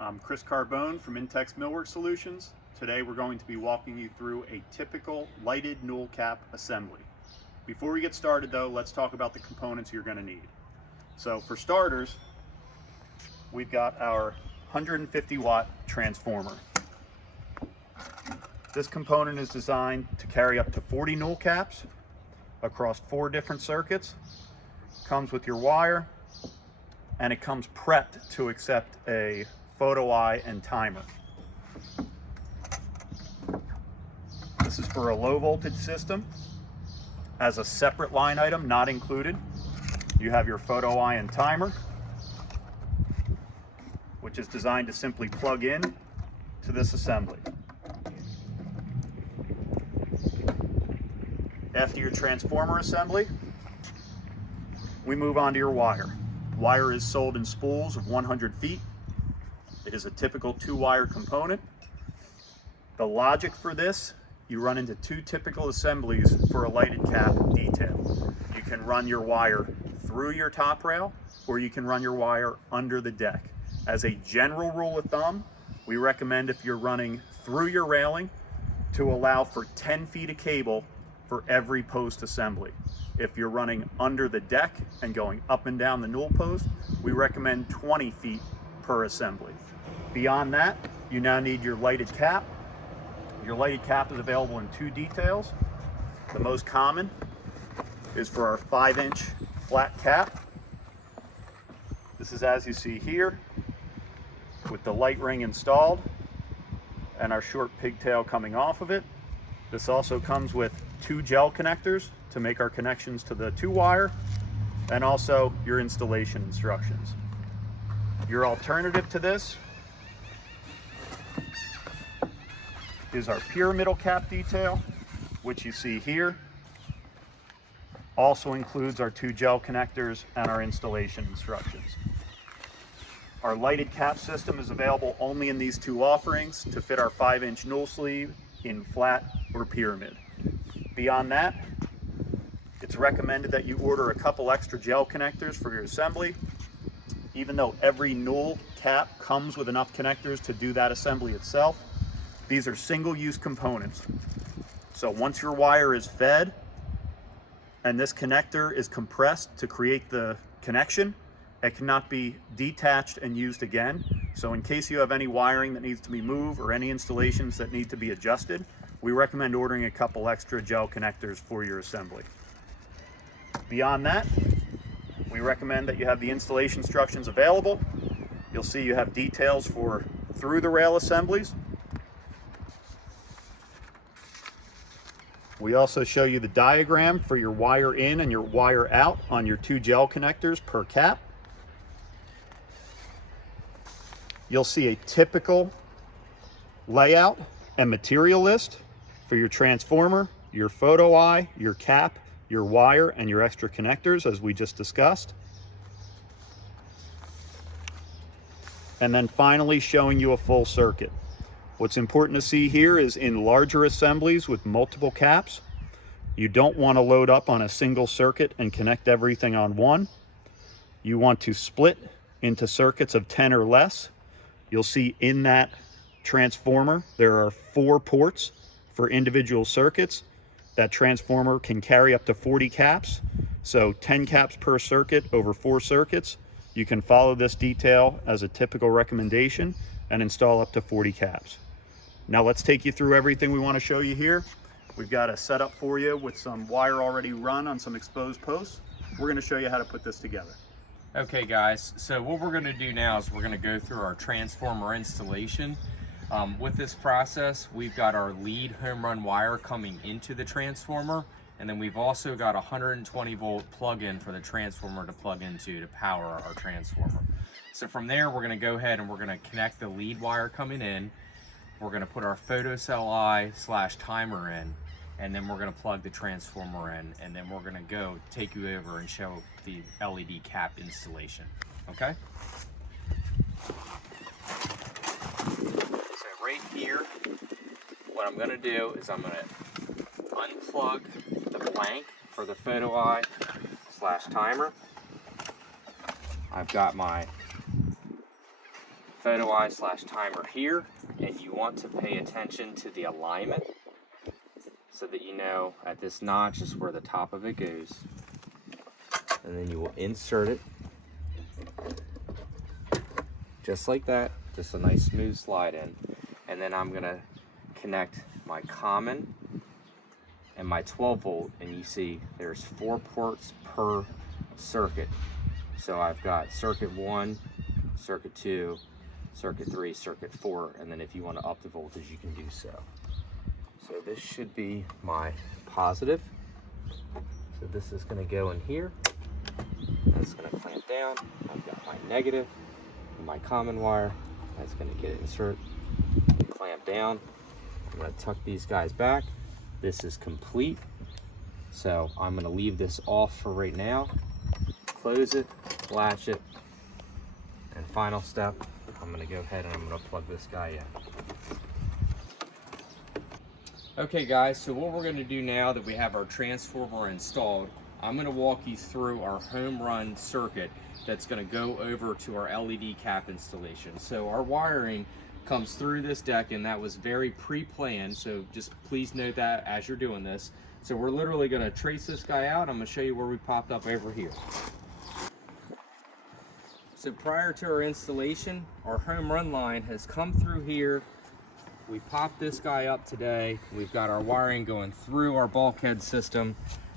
I'm Chris Carbone from INTEX Millwork Solutions. Today we're going to be walking you through a typical lighted Newel cap assembly. Before we get started though, let's talk about the components you're going to need. So for starters, we've got our 150 watt transformer. This component is designed to carry up to 40 Newel caps across 4 different circuits. Comes with your wire, and it comes prepped to accept a photo eye and timer. This is for a low voltage system. As a separate line item, not included, you have your photo eye and timer, which is designed to simply plug in to this assembly. After your transformer assembly, we move on to your wire. Wire is sold in spools of 100 feet. It is a typical 2-wire component. The logic for this, you run into 2 typical assemblies for a lighted cap detail. You can run your wire through your top rail, or you can run your wire under the deck. As a general rule of thumb, we recommend if you're running through your railing to allow for 10 feet of cable for every post assembly. If you're running under the deck and going up and down the Newel post, we recommend 20 feet per assembly. Beyond that, you now need your lighted cap. Your lighted cap is available in 2 details. The most common is for our 5-inch flat cap. This is as you see here, with the light ring installed and our short pigtail coming off of it. This also comes with 2 gel connectors to make our connections to the 2-wire, and also your installation instructions. Your alternative to this is our pyramidal cap detail, which you see here. Also includes our 2 gel connectors and our installation instructions. Our lighted cap system is available only in these 2 offerings to fit our 5-inch Newel sleeve in flat or pyramid. Beyond that, it's recommended that you order a couple extra gel connectors for your assembly. Even though every Newel cap comes with enough connectors to do that assembly itself, these are single-use components. So once your wire is fed and this connector is compressed to create the connection, it cannot be detached and used again. So in case you have any wiring that needs to be moved or any installations that need to be adjusted, we recommend ordering a couple extra gel connectors for your assembly. Beyond that, we recommend that you have the installation instructions available. You'll see you have details for through the rail assemblies. We also show you the diagram for your wire in and your wire out on your 2 gel connectors per cap. You'll see a typical layout and material list for your transformer, your photo eye, your cap, your wire, and your extra connectors, as we just discussed. And then finally showing you a full circuit. What's important to see here is in larger assemblies with multiple caps, you don't want to load up on a single circuit and connect everything on one. You want to split into circuits of 10 or less. You'll see in that transformer, there are 4 ports for individual circuits. That transformer can carry up to 40 caps, so 10 caps per circuit over 4 circuits. You can follow this detail as a typical recommendation and install up to 40 caps. Now let's take you through everything we want to show you here. We've got a setup for you with some wire already run on some exposed posts. We're going to show you how to put this together. Okay guys, so what we're going to do now is we're going to go through our transformer installation. With this process, we've got our lead home run wire coming into the transformer, and then we've also got a 120 volt plug-in for the transformer to plug into to power our transformer. So from there, we're going to go ahead and we're going to connect the lead wire coming in. We're going to put our photocell eye / timer in, and then we're going to plug the transformer in, and then we're going to go take you over and show the LED cap installation. Okay? So right here, what I'm going to do is I'm going to unplug the blank for the photo eye / timer. I've got my photo eye / timer here, and you want to pay attention to the alignment so that you know at this notch is where the top of it goes. And then you will insert it just like that, just a nice smooth slide in. And then I'm gonna connect my common and my 12 volt, and you see there's 4 ports per circuit. So I've got circuit 1, circuit 2, circuit 3, circuit 4, and then if you want to up the voltage, you can do so. So this should be my positive. So this is going to go in here. That's going to clamp down. I've got my negative and my common wire. That's going to get insert, clamp down. I'm going to tuck these guys back. This is complete. So I'm going to leave this off for right now. Close it, latch it, and final step, I'm going to go ahead and I'm going to plug this guy in. Okay guys, so what we're going to do now that we have our transformer installed, I'm going to walk you through our home run circuit that's going to go over to our LED cap installation. So our wiring comes through this deck, and that was very pre-planned, so just please note that as you're doing this. So we're literally going to trace this guy out. I'm going to show you where we popped up over here. So prior to our installation, our home run line has come through here. We popped this guy up today. We've got our wiring going through our bulkhead system,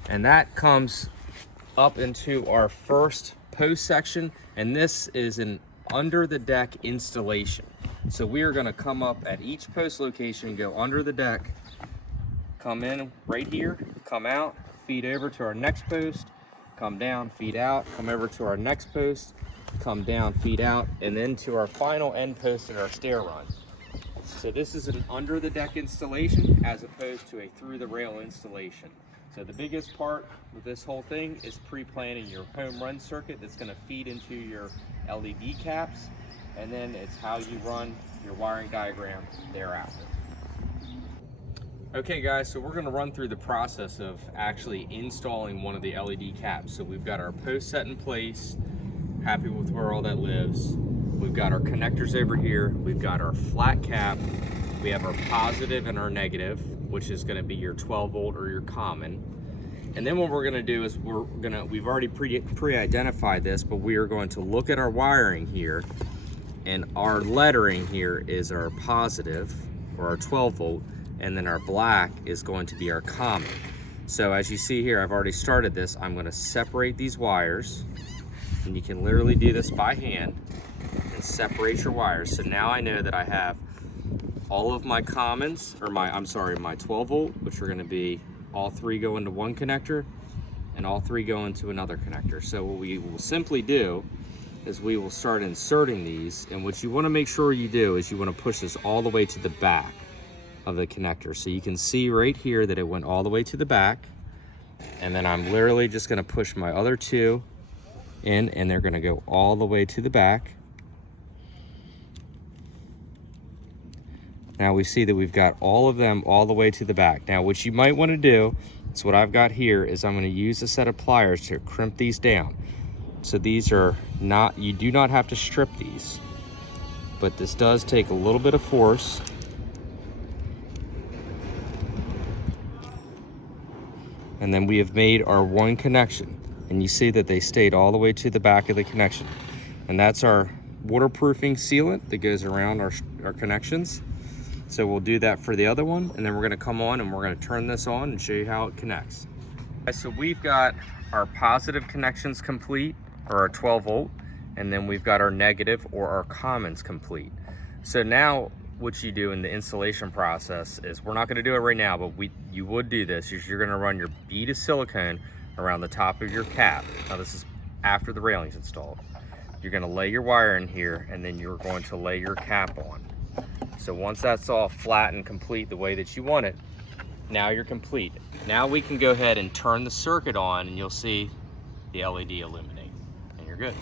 and that comes up into our first post section, and this is an under the deck installation. So we are going to come up at each post location, go under the deck, come in right here, come out, feed over to our next post, come down, feed out, come over to our next post, come down, feed out, and then to our final end post in our stair run. So this is an under the deck installation as opposed to a through the rail installation. So the biggest part with this whole thing is pre-planning your home run circuit that's going to feed into your LED caps, and then it's how you run your wiring diagram thereafter. Okay guys, so we're going to run through the process of actually installing one of the LED caps. So we've got our post set in place, happy with where all that lives. We've got our connectors over here. We've got our flat cap. We have our positive and our negative, which is going to be your 12 volt or your common. And then what we're going to do is we've already pre-identified this, but we are going to look at our wiring here, and our lettering here is our positive or our 12 volt, and then our black is going to be our common. So as you see here, I've already started this. I'm going to separate these wires, and you can literally do this by hand and separate your wires. So now I know that I have all of my commons, or my 12 volt, which are going to be all 3 go into one connector and all 3 go into another connector. So what we will simply do is we will start inserting these, and what you want to make sure you do is you want to push this all the way to the back of the connector. So you can see right here that it went all the way to the back, and then I'm literally just going to push my other 2 in, and they're going to go all the way to the back. Now we see that we've got all of them all the way to the back. Now what you might want to do, is what I've got here, is I'm going to use a set of pliers to crimp these down. So these are not, you do not have to strip these, but this does take a little bit of force. And then we have made our one connection, and you see that they stayed all the way to the back of the connection. And that's our waterproofing sealant that goes around our connections. So we'll do that for the other one, and then we're going to come on and we're going to turn this on and show you how it connects. So we've got our positive connections complete, or our 12 volt, and then we've got our negative or our commons complete. So now what you do in the installation process is, we're not going to do it right now, but you would do this, is you're going to run your bead of silicone around the top of your cap. Now this is after the railing's installed. You're going to lay your wire in here, and then you're going to lay your cap on. So once that's all flat and complete the way that you want it, now you're complete. Now we can go ahead and turn the circuit on, and you'll see the LED illuminate, and you're good.